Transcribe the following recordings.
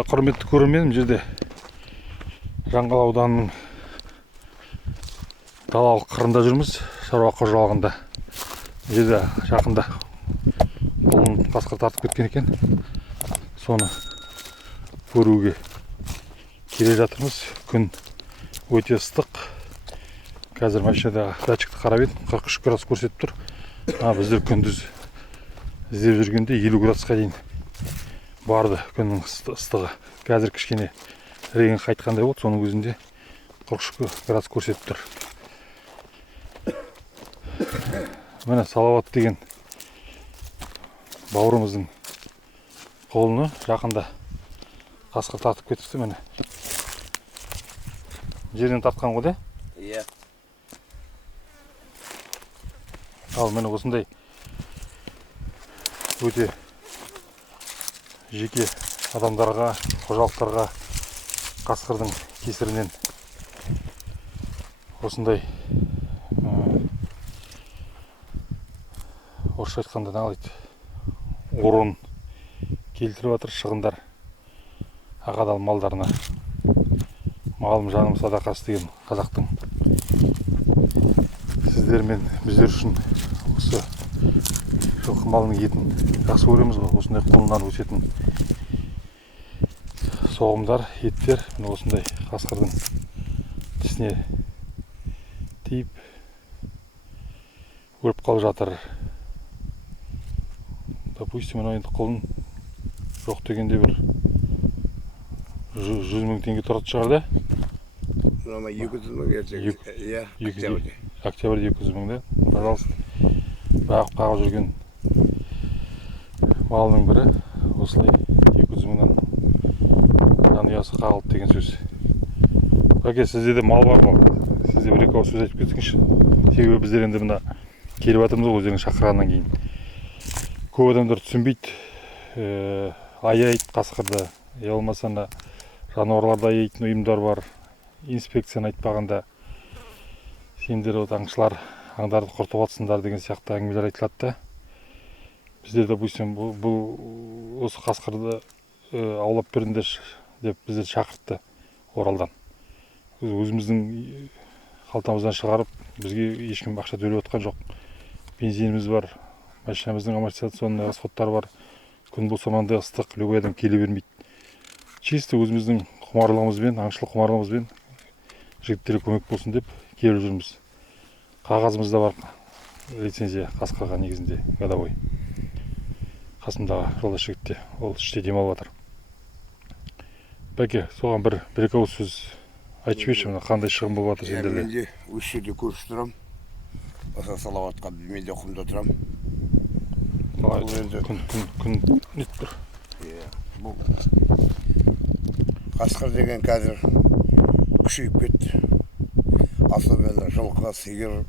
құрметті көрермен, жерде Жаңғал ауданының далалық қырында жүрміз, шаруа қожалығында. Жерде жақында құлын қасқыр тартып кеткен екен. Соны көруге келе жатырмыз. Күн өте ыстық. Қазір машинадағы датчикті қарап едім, 43 градус көрсетіп тұр. Біздер күндіз іздеп жүргенде 50 градусқа дейін барды күннің ыстығы. Қазір кішкене реген қайтқандай болды, соның өзінде 43 градус көрсетіп тұр. Міне Салауат деген бауырымыздың қолыны жақында қасқыр тартып кетіпті. Міне жерден тартқан ғой, Иә. Ал міне осындай өте жеке адамдарға, қожалықтарға қасқырдың кесірінен осындай орысша айтқанда орын келтіріп жатыр, шығындар ағадал малдарына. Малым жаным садақасы деген қазақтың сіздер мен біздер үшін осы жылқы малының етін жақсы көреміз ғой. Осындай құлыннан өсетін соғымдар, еттер осындай қасқырдың тісіне тиіп өліп қалып жатыр. Допустим, енді құлын жоқ дегенде бір 100 мың теңге тұратын шығар, да? 200 мың ертең. Иә, октябрьде. Октябрьде 200 мың, да? Пожалуйста. Бағып жүрген малының бірі осылай 200 мыңнан жанұясы қағылды деген сөз. Бәке, сізде де мал бар ма? Сізде бір-екі ауыз сөз айтып кетсеңізші. Себебі біздер енді мына келіп жатырмыз ғой, өздерің шақырғаннан кейін. Көп адамдар түсінбейді. Аяйды қасқырды. Болмаса жануарларды аяйтын ұйымдар бар. Инспекцияны айтпағанда сендер аңшылар аңдарды құртып жатсыңдар деген сияқты әңгімелер айтылады да. Біздер, допустим, бұл осы қасқырды аулап беріңдер деп біздер шақыртты Оралдан. Өзіміздің қалтамыздан шығарып, бізге ешкім ақша төлеп отқан жоқ. Бензиніміз бар, машинамыздың амортизационный расходтары бар. Күн болса мынандай ыстық, любой адам келе бермейді. Чисто өзіміздің құмарлығымызбен, аңшылық құмарлығымызбен жігіттерге көмек болсын деп келіп жүрміз. Қағазымызда бар лицензия қасқырға негізінде годовой. Қасымдағы жолдас жігітте, ол іште демалып жатыр. Бәке, соған бір-екі ауыз сөз айтып берші, қандай шығын болып жатыр сендерде? Мен де осы жерде көрші тұрам. Осы Салауатқа мен де құмда тұрам. Күн нет тұр. Бұл қасқыр деген қазір күшейіп кетті. Особенно жылқы, сиыр,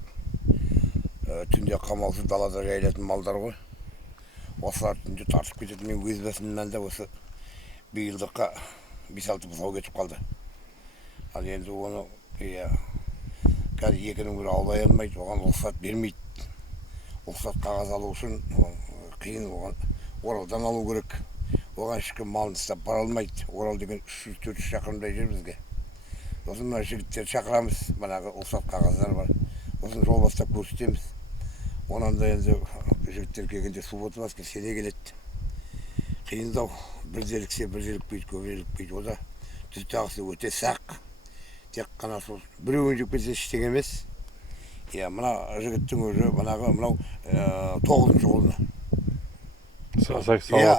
түнде қамалсыз далада жайылатын малдар ғой. Осылар түнде тартып кетеді. Мен өз басымнан да осы биылдыққа 5-6 бұзау кетіп қалды. Ал енді оны қазір екінің бірі аулай алмайды, оған рұқсат бермейді. Рұқсат қағаз алу үшін қиын, оған Оралдан алу керек. Оған ешкім малын ұстап бара алмайды. Орал деген 300-400 шақырымдай жер бізге. Сосын мына жігіттер шақырамыз, манағы рұқсат қағаздар бар. Сосын жол бастап көрсетеміз. Онан да енді жігіттер келгенде су ботымасқа селе келеді. Қиындау, бір желіксе бір желікпейді, көп желікпейді. Ода түз тағысы өте сақ. Тек қана сол біреуін жеп кетсе ештеңе емес. Мына жігіттің өзі мынау 9-шы қолына.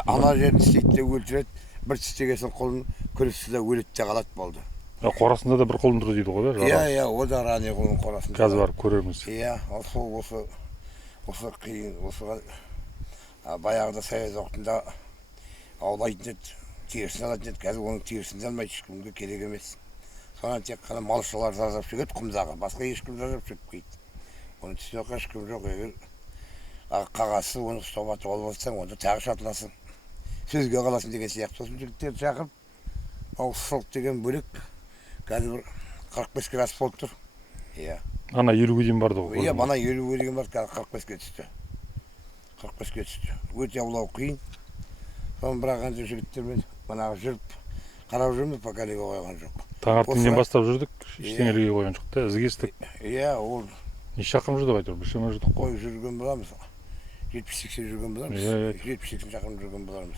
Ана жерін істейді де өлтіреді. Bir тістегесін қолын күрісті өледі де қалады болды. Қорасында да бір қолын тұр дейді ғой, да? О да ране қолын қорасында. Қазір барып көрерміз. Осы қиын, осыған баяғыда Совет уақытында аулайтын еді, терісін алатын еді. Қазір оның терісін де алмайды, ешкімге керек емес. Сонан тек қана малшылар зардап шегеді құмдағы, басқа ешкім зардап шекпейді. Оның түсіне ешкім жоқ. Егер қағазсыз оны ұстап атып алып алсаң, онда тағы шатыласың. Сөзге қаласың деген сияқты. Сосын жігіттерді шақырып, сылқ деген бөлек. Қазір 45 градус болып тұр. Ана 50-ге дейін барды ғой. Бана 50-ге дейін барды, қазір 45-ге түсті. 45-ге түсті. Өте аулау қиын. Соны бірақ әнде жігіттермен манағы жүріп, Қарап жүрмін, пока әліге қойған жоқ. Таңертеңнен Осы- бастап жүрдік, Иә. ештеңелерге қойған жоқ та, ізгестік. Иә, ол Неше шақырым жүрдік әйтеуір, біршама жүрдік қой. қой жүрген боламыз. 70-80 жүрген боламыз. Иә, 70-80 шақырым жүрген боламыз.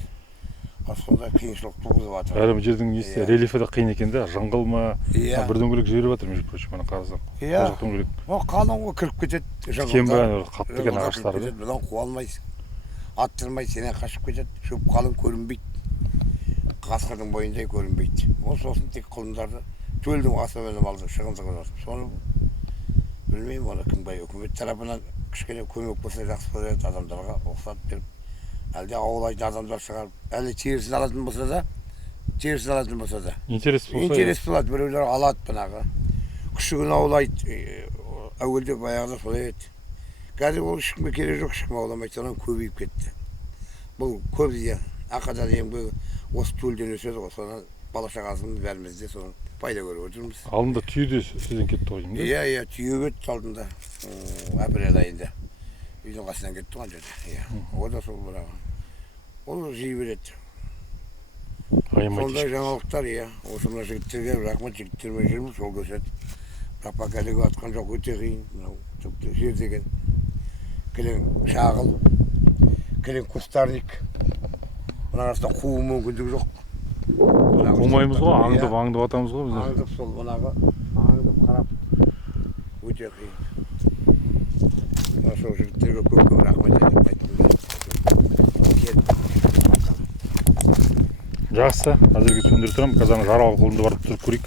Сондай қиыншылық туғызып жатыр. Әрі жердің несі, Иә. рельефі де қиын екен да, жыңғыл ма, Иә. бір дөңгелек жіберіп жатыр, между прочим, ана қарасаң. Иә. Қожық дөңгелек. Ол қалың ғой, кіріп кетеді. Тікен бәрі қатты екен ағаштары да. Бұдан қуа алмайсың. Аттырмай сенен қашып кетеді. Шөп қалың көрінбейді. Қасқырдың бойындай көрінбейді. Ол сосын тек құлындарды төлдің астымен малды шығындығы жатыр. Соны білмеймін, оны кім бай үкімет тарапынан кішкене көмек болса жақсы болар еді адамдарға ұқсат беріп. Әлде аулайтын адамдар шығарып, әлде терісін алатын болса да, Интерес болса, интерес болады, біреулер алады бұнағы. Күшігін аулайды, әуелде баяғыда солай еді. Қазір ол ешкімге керек жоқ, ешкім ауламайды, содан көбейіп кетті. Бұл көп зиян. Ақада деймін, осы төлден өседі ғой, содан бала шағасының бәріміз де содан пайда көріп отырмыз. алдында түйе де сізден кетті ғой деймін. Иә, түйе кетті алдында, апрель айында. Үйдің қасынан кетті ғой жерде. О да сол бұраға. Ол жей береді. Сондай жаңалықтар, иә. Осы мына жігіттерге рахмет, жігіттермен жүрміз, сол көсет. Бірақ пока әлігі атқан жоқ, өте қиын. Жер деген кілең шағыл, кілең кустарник. Бұның арасында қуу мүмкіндік жоқ. Қумаймыз ғой, аңдып атамыз ғой біздер. Аңдып сол бұнағы, аңдып қарап, өте қиын. Сол жігіттерге көп рахмет айтып айтқым келді. Жақсы, әзірге сөндіріп тұрамын. Қазір жаралы құлынды барып тұрып көрейік.